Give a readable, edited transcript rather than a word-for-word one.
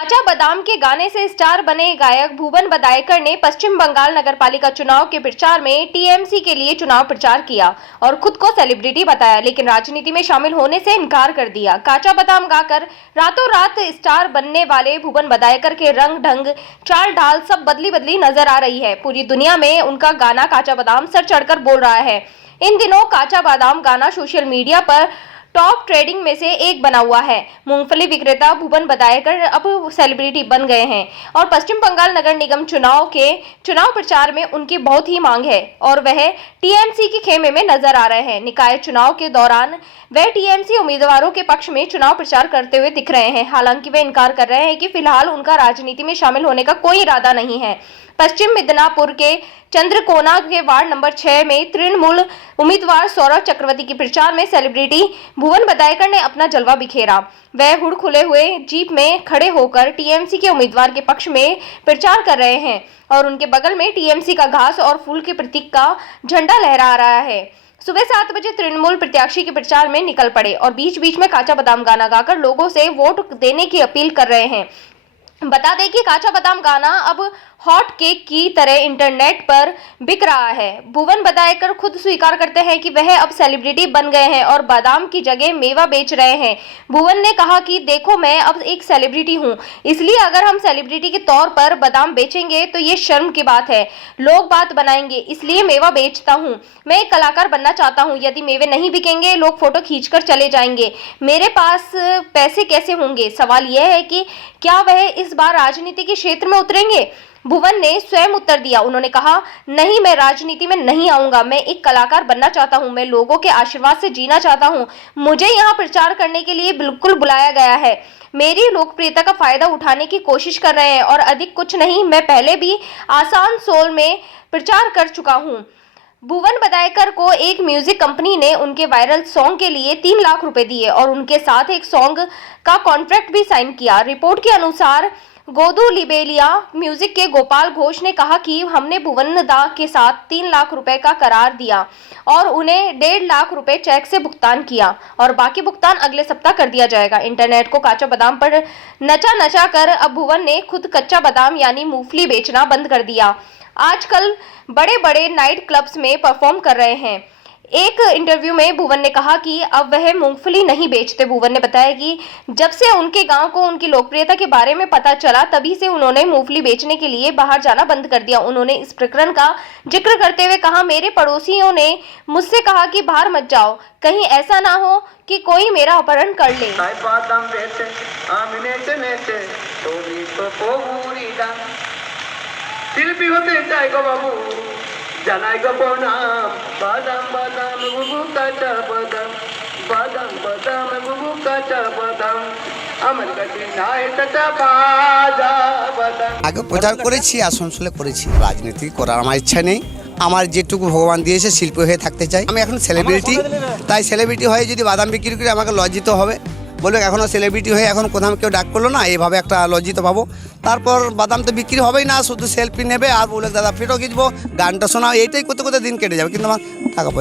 काचा बादाम के गाने से स्टार बने गायक भुवन बदायकर ने पश्चिम बंगाल नगरपालिका चुनाव के प्रचार में टीएमसी के लिए चुनाव प्रचार किया और खुद को सेलिब्रिटी बताया, लेकिन राजनीति में शामिल होने से इनकार कर दिया। काचा बादाम गाकर रातों रात स्टार बनने वाले भुवन बदायकर के रंग ढंग, चाल ढाल सब बदली बदली नजर आ रही है। पूरी दुनिया में उनका गाना काचा बादाम सर चढ़कर बोल रहा है। इन दिनों काचा बादाम गाना सोशल मीडिया पर टॉप ट्रेडिंग में से एक बना हुआ है। मूंगफली विक्रेता भुवन बदायकर अब सेलिब्रिटी बन गए हैं और पश्चिम बंगाल नगर निगम चुनाव के चुनाव प्रचार में उनकी बहुत ही मांग है और वह टीएमसी के खेमे में नजर आ रहे हैं। निकाय चुनाव के दौरान वह टीएमसी उम्मीदवारों के पक्ष में चुनाव प्रचार करते हुए दिख रहे हैं। हालांकि वे इनकार कर रहे हैं कि फिलहाल उनका राजनीति में शामिल होने का कोई इरादा नहीं है। पश्चिम मिदनापुर के चंद्रकोना के वार्ड नंबर 6 में तृणमूल उम्मीदवार सौरभ चक्रवर्ती के प्रचार में सेलिब्रिटी भुवन बदायकर ने अपना जलवा बिखेरा। वह हुड खुले हुए जीप में खड़े होकर टीएमसी के उम्मीदवार के पक्ष में प्रचार कर रहे हैं और उनके बगल में टीएमसी का घास और फूल के प्रतीक का झंडा लहरा रहा है। सुबह 7 बजे तृणमूल प्रत्याशी के प्रचार में निकल पड़े और बीच बीच में काचा बादाम गाना गाकर लोगों से वोट देने की अपील कर रहे हैं। बता दें कि काचा बादाम गाना अब हॉट केक की तरह इंटरनेट पर बिक रहा है। भुवन बदायकर खुद स्वीकार करते हैं कि वह अब सेलिब्रिटी बन गए हैं और बादाम की जगह मेवा बेच रहे हैं। भुवन ने कहा कि देखो, मैं अब एक सेलिब्रिटी हूं, इसलिए अगर हम सेलिब्रिटी के तौर पर बादाम बेचेंगे तो ये शर्म की बात है। लोग बात बनाएंगे, इसलिए मेवा बेचता हूं। मैं एक कलाकार बनना चाहता हूं। यदि मेवे नहीं बिकेंगे, लोग फोटो खींचकर चले जाएंगे। मेरे पास पैसे कैसे होंगे? सवाल यह है कि क्या वह इस बार राजनीति के क्षेत्र में उतरेंगे? भुवन ने स्वयं उत्तर दिया। उन्होंने कहा, नहीं, मैं राजनीति में नहीं आऊंगा। मैं एक कलाकार बनना चाहता हूं। मैं लोगों के आशीर्वाद से जीना चाहता हूं। मुझे यहां प्रचार करने के लिए बिल्कुल बुलाया गया है। मेरी लोकप्रियता का फायदा उठाने की कोशिश कर रहे हैं और अधिक कुछ नहीं। मैं पहले भी आसनसोल में प्रचार कर चुका हूं। भुवन बदायकर को एक म्यूजिक कंपनी ने उनके वायरल सॉन्ग के लिए 3 लाख रुपए दिए और उनके साथ एक सॉन्ग का कॉन्ट्रैक्ट भी साइन किया। रिपोर्ट के अनुसार गोदू लिबेलिया म्यूजिक के गोपाल घोष ने कहा कि हमने भुवन दा के साथ 3 लाख रुपए का करार दिया और उन्हें 1.5 लाख रुपए चेक से भुगतान किया और बाकी भुगतान अगले सप्ताह कर दिया जाएगा। इंटरनेट को काचा बादाम पर नचा कर अब भुवन ने खुद कच्चा बादाम यानी मूंगफली बेचना बंद कर दिया। आजकल बड़े बड़े नाइट क्लब्स में परफॉर्म कर रहे हैं। एक इंटरव्यू में भुवन ने कहा कि अब वह मूंगफली नहीं बेचते। भुवन ने बताया कि जब से उनके गांव को उनकी लोकप्रियता के बारे में पता चला, तभी से उन्होंने मूंगफली बेचने के लिए बाहर जाना बंद कर दिया। उन्होंने इस प्रकरण का जिक्र करते हुए कहा, मेरे पड़ोसियों ने मुझसे कहा कि बाहर मत जाओ, कहीं ऐसा ना हो कि कोई मेरा अपहरण कर ले। শিল্পী হতে চাই গো বাবু, জানাই গো প্রণাম। বাদাম বাদাম বুবু কাঁচা বাদাম, বাদাম বাদাম বুবু কাঁচা বাদাম, আমার কাছে নাই কাঁচা বাজা বাদাম। আগে প্রচার করেছি, আসানসোলে করেছি। রাজনীতি করার আমার ইচ্ছা নেই। আমার যেটুকু ভগবান দিয়েছে শিল্পী হয়ে থাকতে চাই। আমি এখন সেলিব্রিটি, তাই সেলিব্রিটি হয়ে যদি বাদাম বিক্রি করি আমাকে লজ্জিত হবে। বলবে এখনও সেলিব্রিটি হয়ে এখন কোথাও কেউ ডাক করলো না, এইভাবে একটা লজ্জিত পাবো। তারপর বাদাম তো বিক্রি হবেই না, শুধু সেলফি নেবে আর বলে দাদা ফটো খিঁচবো, গানটা শোনাও, এইটাই করতে করতে দিন কেটে যাবে। কিন্তু আমার টাকা পয়সা